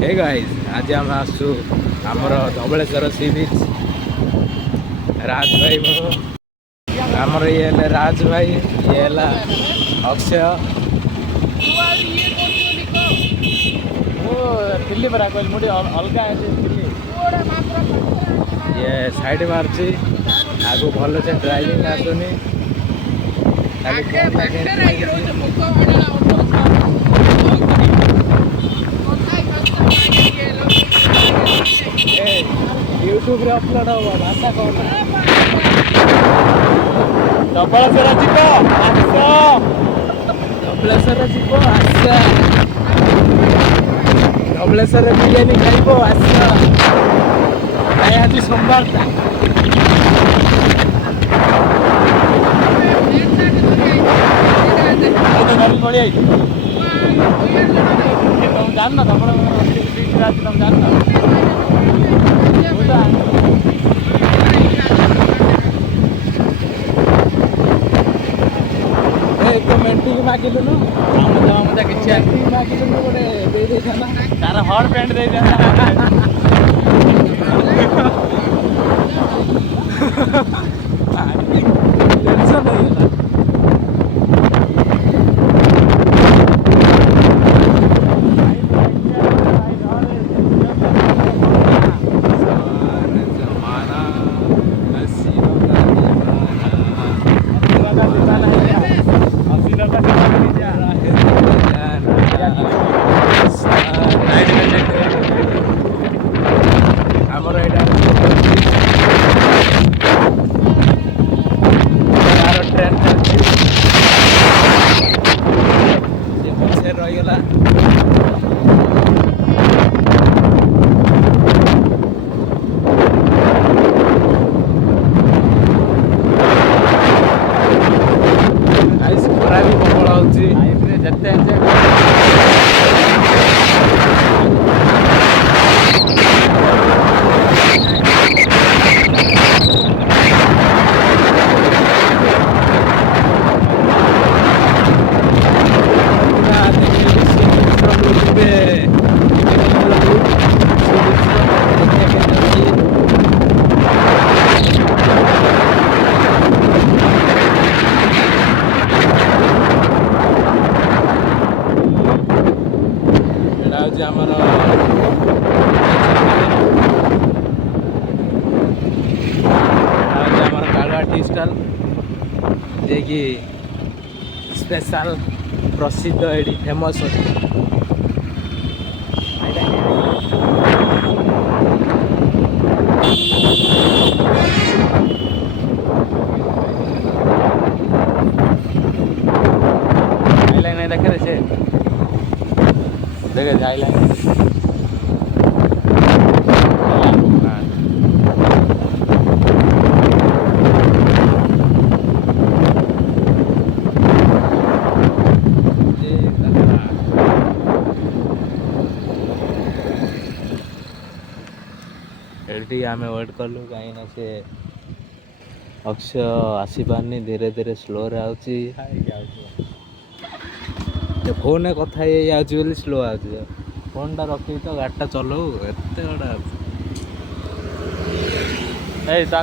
Hey guys आज आम आसु आमर धवलेश्वर सी बीच राज भाई मो आमर ये राज भाई ये अक्षय दिल्ली पर कोई मुझे अलग ये साइड मार्ची आगु भल से ड्राइविंग आसुनी यूट्यूब रे अपलोड हो भाषा कौन धवलेश्वर जीव धवलेश्वर जीव आस धवलेश्वर बिरियानी खाइब आस आज सोमवार तुम जान ना तुम जान ना मेंटी मागिलुनु मजा किसी मागिलुनु गोटे दे दे थाना तार हॉट पैंट दे टेंशन नहीं ଆମର ଏଇଟା ତାର ଟ୍ରେନ୍ ଚାଲିଛି ସେ ପଛରେ ରହିଗଲା ଆଇସ୍ ଖରା ବି ପ୍ରବଳ ହେଉଛି ଯେତେ ଆମର ଆମର କାଳୁଆ ଟି ଷ୍ଟଲ୍ ଯିଏକି ସ୍ପେଶାଲ ପ୍ରସିଦ୍ଧ ଏଠି ଫେମସ୍ ଅଛି नहीं देखे रे से देखे जाइला ଏଠି ଆମେ ୱେଟ୍ କଲୁ କାହିଁକିନା ସେ ଅକ୍ଷୟ ଆସିପାରୁନି ଧୀରେ ଧୀରେ ସ୍ଲୋରେ ଆଉଛି ଫୋନରେ କଥା ହେଇଯାଉଛି ବୋଲି ସ୍ଲୋ ଆଉଛି ଫୋନ୍ଟା ରଖିକି ତ ଗାଡ଼ିଟା ଚଲାଉ ଏତେ ଗୁଡ଼ା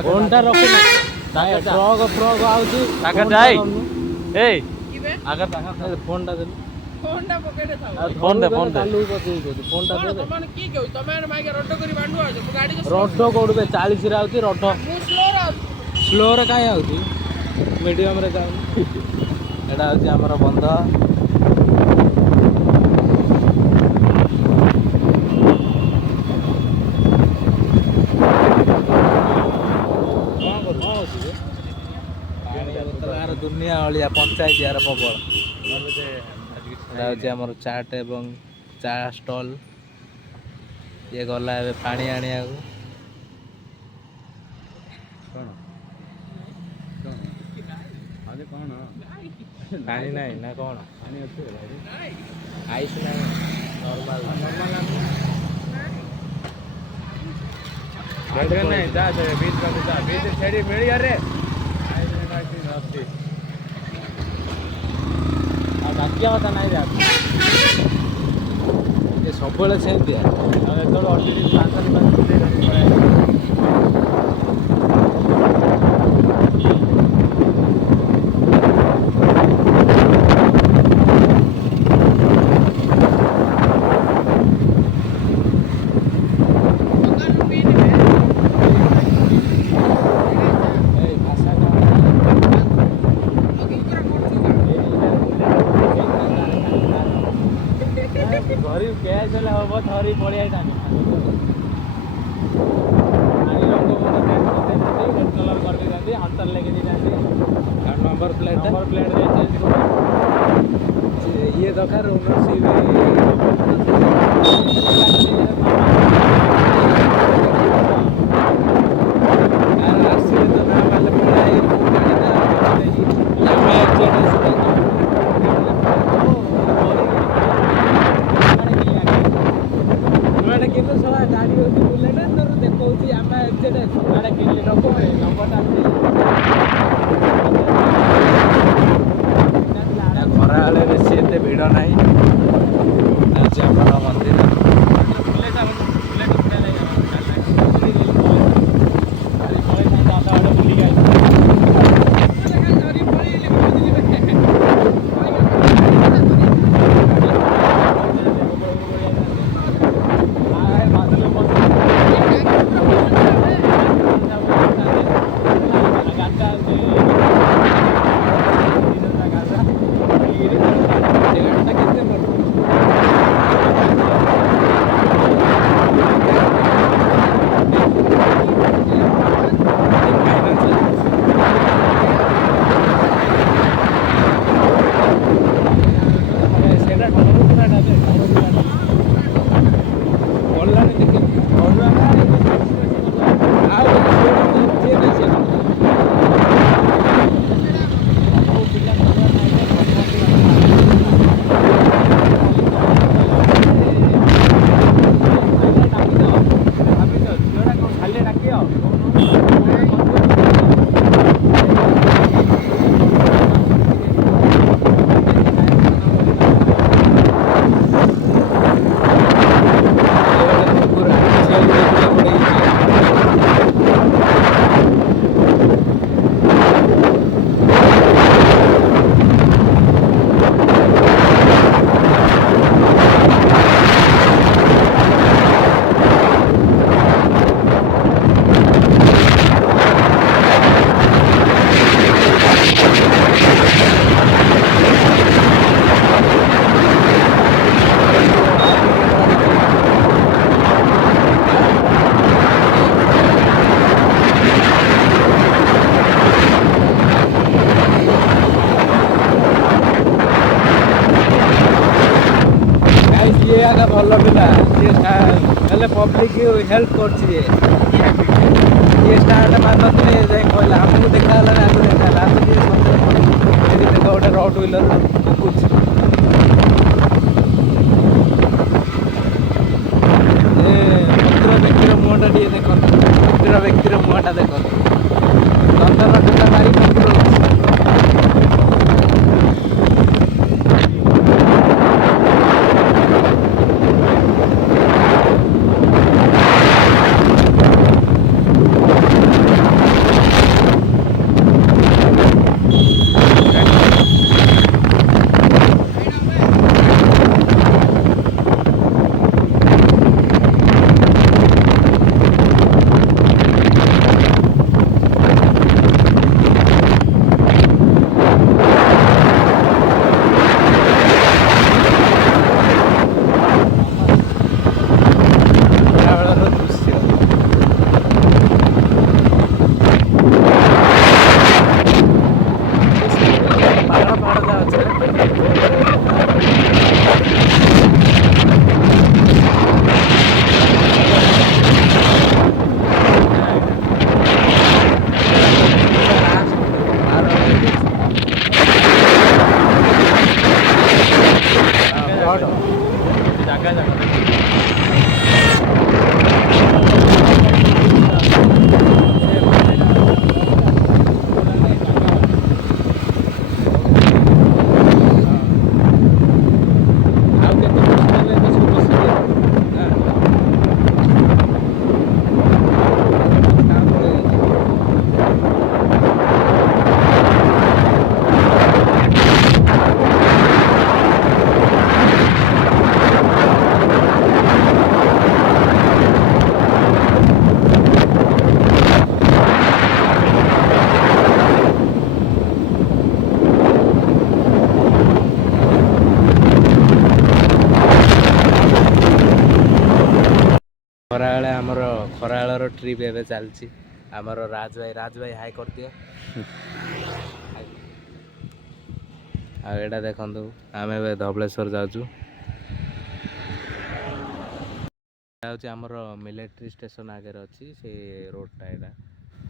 ଫୋନ୍ଟା ରଖୁନି ଟ୍ରକ୍ ଫ୍ରକ୍ ଆଉଛି ଫୋନ୍ଟା ଦେଲୁ ରଡ଼ କୋଉଠି 40ରେ ଆଉଛି ରଡ଼ ସ୍ଲୋରେ କାହିଁ ଆଉଛି ମିଡ଼ିୟମରେ ଯାଉନି ଏଇଟା ହେଉଛି ଆମର ବନ୍ଧ दुनिया अलिया पंचायत यार प्रबल एटा हमर चाट एवं चा स्टॉल ये गला ए पानी आनिया पानी नहीं ना कौन आइस ना नॉर्मल नहीं जा बीच में जा बीच छेड़ी मिल यार रे बाकी होता नहीं जाता ସବୁବେଳେ ସେମିତିଆ। ଯେତେବେଳେ ଅଟିକି ପାଞ୍ଚ ଧରି କ୍ୟାସ୍ ହେଲେ ହବ ଧରି ପଳେଇ ଆଇଥାନ୍ତି ପାଣି ଲୋକ ରେଡ୍ କଲର୍ କରିଦେଇଥାନ୍ତି ହଣ୍ଟର ଲେଖି ଦେଇଥାନ୍ତି ନମ୍ବର ପ୍ଲେଟ୍ ଚେଞ୍ଜ କରି ଇଏ ଦରକାର ଓନରସିପ୍ ଆସିଲେ ତ ନା ବାଲେ ପଳାଇ କିନ୍ତୁ ସଳା ଗାଡ଼ି ହେଉଛି ବୁଲେଟ ତୋର ଦେଖଉଛି ଆମେ ଏଜେଣ୍ଟ କିଣିଲି ନମ୍ବରଟା ଖରାବେଳେ ବେଶୀ ଏତେ ଭିଡ଼ ନାହିଁ ଅଛି ଆମର ମନ୍ଦିର। ଭଲ ପିଲା ସିଏ ହେଲେ ପବ୍ଲିକ୍ ହେଲ୍ପ କରୁଛି ଇଏ ଷ୍ଟାର୍ଟ ମାରିନଥିଲେ ଯାଇ କହିଲା ଆମକୁ ଦେଖାହେଲା ଆଗକୁ ଦେଖାହେଲା ସେଠି ଦେଖ ଗୋଟେ ରୋଡ୍ ହ୍ୱିଲର ପକଉଛି ଭଦ୍ର ବ୍ୟକ୍ତିର ମୁହଁଟା ଟିକେ ଦେଖନ୍ତୁ ଭଦ୍ର ବ୍ୟକ୍ତିର ମୁହଁଟା ଦେଖନ୍ତୁ ଦନ୍ଦର ଟଙ୍କା ମାରି ପକଉଛି। ଖରାବେଳେ ଆମର ଖରାବେଳର ଟ୍ରିପ୍ ଏବେ ଚାଲିଛି। ଆମର ରାଜ ଭାଇ ହାଇ କରିଦିଅ। ଆଉ ଏଇଟା ଦେଖନ୍ତୁ ଆମେ ଏବେ ଧବଳେଶ୍ୱର ଯାଉଛୁ। ଏଇଟା ହେଉଛି ଆମର ମିଲିଟାରୀ ଷ୍ଟେସନ ଆଗରେ ଅଛି ସେ ରୋଡ଼ଟା। ଏଇଟା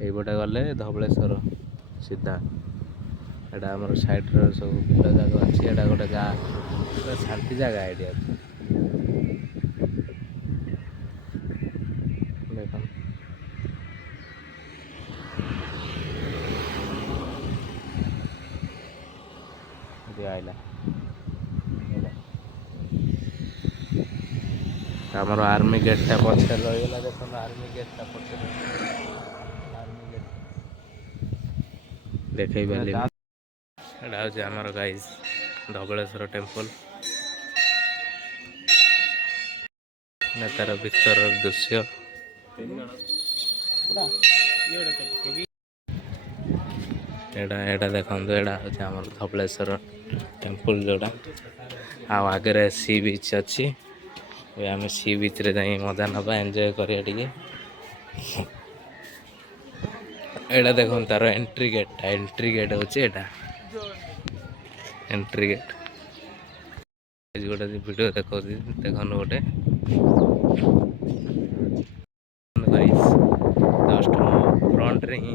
ଏଇପଟେ ଗଲେ ଧବଳେଶ୍ୱର ସିଧା। ଏଇଟା ଆମର ସାଇଡ଼ରେ ସବୁ ବିଲ ଜାଗା ଅଛି। ଏଇଟା ଗୋଟେ ଗାଁ, ପୁରା ଶାନ୍ତି ଜାଗା ଏଇଠି ଅଛି। ଦେଖନ୍ତୁ ଆଇଲା ଆମର ଆର୍ମି ଗେଟ୍ଟା ପଛରେ ରହିଗଲା। ଦେଖନ୍ତୁ ଆର୍ମି ଗେଟ୍ଟା ପଛରେ ଆର୍ମି ଗେଟ୍ ଦେଖେଇ ପାରିଲିନି। ଏଇଟା ହେଉଛି ଆମର ଗାଇସ୍ ଧବଳେଶ୍ୱର ଟେମ୍ପଲ୍। ତାର ଭିତରର ଦୃଶ୍ୟ। ଏଇଟା ଦେଖନ୍ତୁ ଏଇଟା ହେଉଛି ଆମର ଧବଳେଶ୍ୱର ଟେମ୍ପଲ୍ ଯେଉଁଟା। ଆଉ ଆଗରେ ସି ବିଚ୍ ଅଛି। ଆମେ ସି ବିଚ୍ରେ ଯାଇ ମଜା ନେବା, ଏନ୍ଜୟ କରିବା ଟିକେ। ଏଇଟା ଦେଖନ୍ତୁ ତାର ଏଣ୍ଟ୍ରି ଗେଟ୍ଟା। ଏଣ୍ଟ୍ରି ଗେଟ୍ ହେଉଛି ଏଇଟା ଏଣ୍ଟ୍ରି ଗେଟ୍। ଗୋଟେ ଭିଡ଼ିଓ ଦେଖାଉଛି ଦେଖନ୍ତୁ ଗୋଟେ ଗାଇସ୍ ଜଷ୍ଟ ମୋ ଫ୍ରଣ୍ଟରେ ହିଁ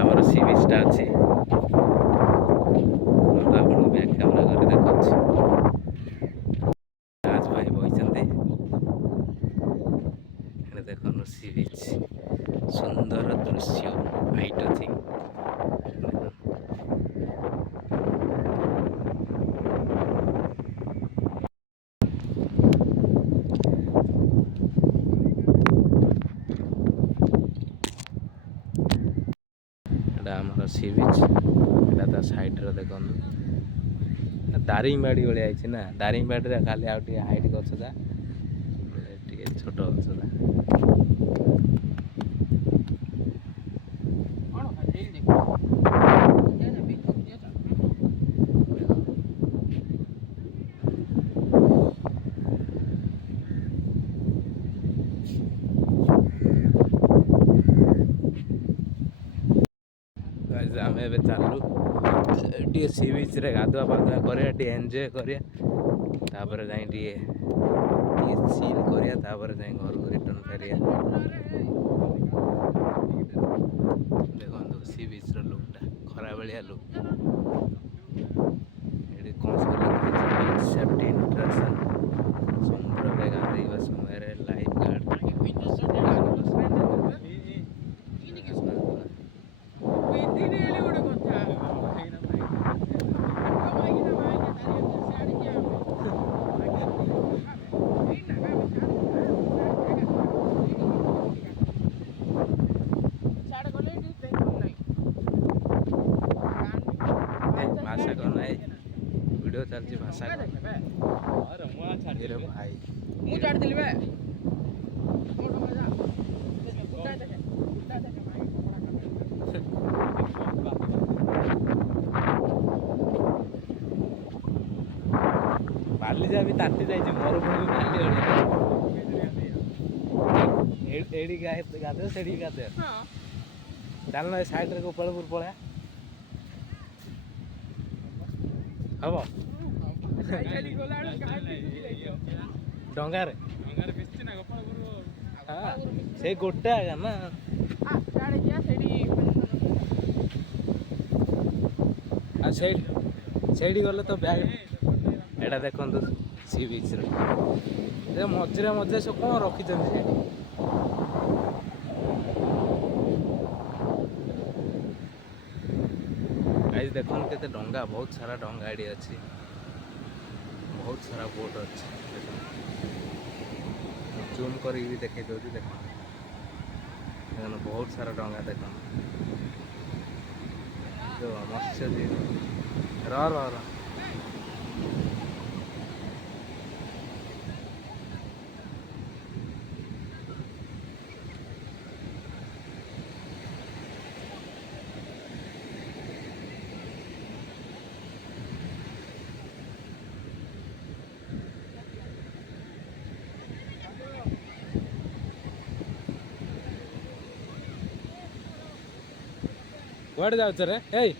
ଆମର ସି ବିଚ୍ଟା ଅଛି। ମୁଁ ଆପଣଙ୍କୁ ବ୍ୟାକ୍ କ୍ୟାମେରା କରି ଦେଖାଉଛି। ରାଜ ଭାଇ ବସିଛନ୍ତି। ଏଇଟା ଦେଖନ୍ତୁ ସି ବିଚ୍, ସୁନ୍ଦର ଦୃଶ୍ୟ ହାଇଟ୍ ଅଛି। ଏଇଟା ଆମର ସି ବିଚ୍। ଏଇଟା ତା ସାଇଡ଼ରେ ଦେଖନ୍ତୁ ଦାରିଙ୍ଗବାଡ଼ି ଭଳିଆ ହେଇଛି ନା। ଦାରିଙ୍ଗବାଡ଼ିରେ ଖାଲି ଆଉ ଟିକେ ହାଇଟ୍ ଗଛ ଯା, ଟିକେ ଛୋଟ ଗଛ ଯା। ଆମେ ଏବେ ଚାଲୁ ଟିକେ ସି ବିଚ୍ରେ ଗାଧୁଆ ପାଧୁଆ କରିବା, ଟିକେ ଏନ୍ଜୟ କରିବା, ତାପରେ ଯାଇ ଟିକେ ଚିଲ୍ କରିବା, ତାପରେ ଯାଇ ଘରକୁ ରିଟର୍ନ ଫେରିବା। ଦେଖନ୍ତୁ ସି ବିଚ୍ର ଲୁକ୍ଟା ଖରାବେଳିଆ ଲୁକ୍। ଏଠି କ'ଣ ସବୁ ଲେଖା ହେଇଛି, ସେଫ୍ଟି ଇଣ୍ଟ୍ରାକ୍ସନ୍, ସମୁଦ୍ରରେ ଗାଧୋଇବା ସମୟରେ ଲାଇଫ୍ ଗାର୍ଡ଼। ଭାଷା କ'ଣ ନାହିଁ, ଭିଡ଼ିଓ ଚାଲିଛି ଭାଷା ଭାଇ ମୁଁ ଛାଡ଼ିଥିଲି ବେ। ବାଲିଜା ବି ତାତି ଯାଇଛି, ମରୁଭୂମି ବାଲି ଏଇଠି ଗାଧୋ ସେଠିକି ଗାଧୋ। ଚାଲୁନ ଏ ସାଇଡ଼ରେ ଗୋପାଳପୁର ପଳେଇବା ହବ ଡଙ୍ଗାରେ। ସେଇ ଗୋଟେ ଆଜ୍ଞା ନା। ଆଉ ସେଇଠି ଗଲେ ତ ବ୍ୟାଗ୍। ଏଇଟା ଦେଖନ୍ତୁ ସି ବିଚ୍ର ମଝିରେ ମଝିରେ ସବୁ କ'ଣ ରଖିଛନ୍ତି ସେଇଠି। ଗାଇସ୍ ଦେଖନ୍ତୁ କେତେ ଡଙ୍ଗା, ବହୁତ ସାରା ଡଙ୍ଗା ଏଠି ଅଛି, ବହୁତ ସାରା ବୋଟ୍ ଅଛି। ଜୁମ୍ କରିକି ବି ଦେଖେଇ ଦେଉଛି ଦେଖନ୍ତୁ। ଦେଖନ୍ତୁ ବହୁତ ସାରା ଡଙ୍ଗା ଦେଖନ୍ତୁ। ମତ୍ସ୍ୟଜୀବୀ ର କୁଆଡ଼େ ଯାଉଛ ରେ ଏଇ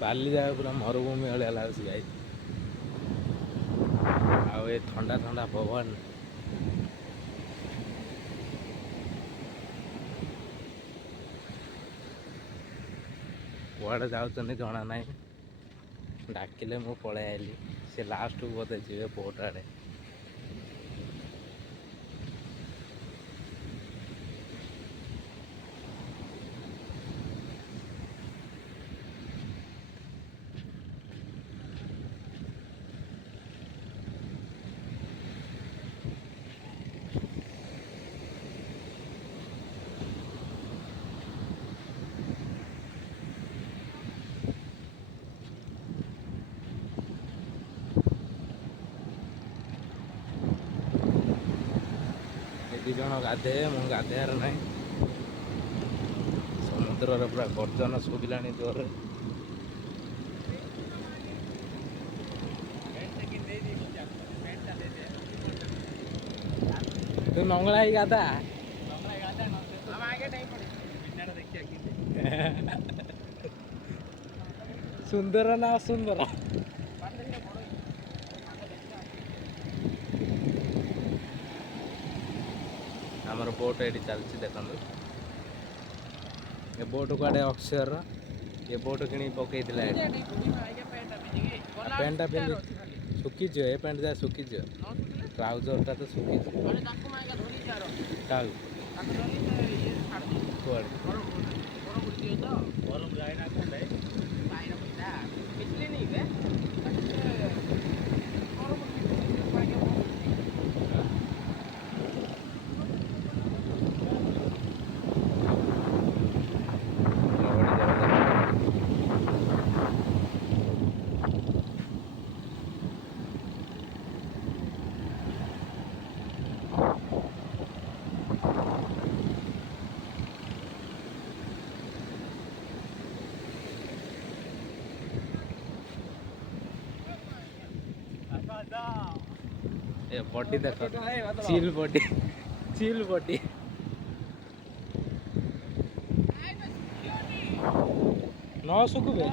ବାଲି ଜାଗା ପୁରା ମରୁଭୂମି ଭଳିଆ ଲାଗୁଛି ଗାଈ ଆଉ ଏ ଥଣ୍ଡା ଥଣ୍ଡା ପବନ କୁଆଡ଼େ ଯାଉଛନ୍ତି ଜଣା ନାହିଁ ଡାକିଲେ ମୁଁ ପଳେଇ ଆଇଲି ସେ ଲାଷ୍ଟକୁ ବୋଧେ ଯିବେ ବୋଟ୍ ଆଡ଼େ ଦି ଜଣ ଗାଧେଇବେ ମୁଁ ଗାଧେଇବାର ନାହିଁ ସମୁଦ୍ରରେ ପୁରା ଗର୍ଜନ ଶୁଭିଲାଣି ଜୋରରେ ତୁ ନଙ୍ଗଳା ହେଇ ଗାଧା ସୁନ୍ଦର ନା ଅସୁନ୍ଦର ଆମର ବୋଟ୍ ଏଠି ଚାଲିଛି ଦେଖନ୍ତୁ ଏ ବୋଟ୍ କୁଆଡ଼େ ଅକ୍ଷର ଏ ବୋଟ୍ କିଣିକି ପକେଇଥିଲା ଏଠି ପ୍ୟାଣ୍ଟଟା ପିନ୍ଧି ଶୁଖିଯିବ ଏ ପ୍ୟାଣ୍ଟ ଯାହା ଶୁଖିଯିବ ଟ୍ରାଉଜରଟା ତ ଶୁଖିଯିବ କାହାକୁ କୁଆଡ଼େ ए बॉडी देखो चिल बॉडी चिल बॉडी न सुखुबे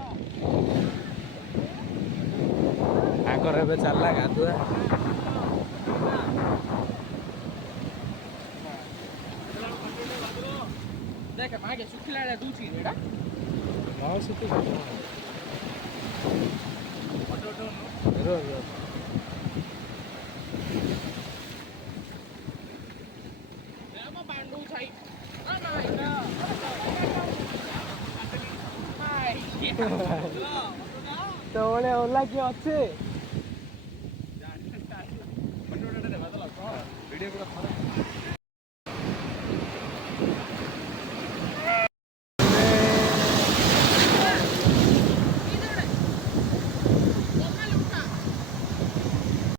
आगर एबे चलला गाधुआ देख मागे सुखिला दूची एडा न सुखु रो रो तो बोले ओला किए अच्छे वीडियो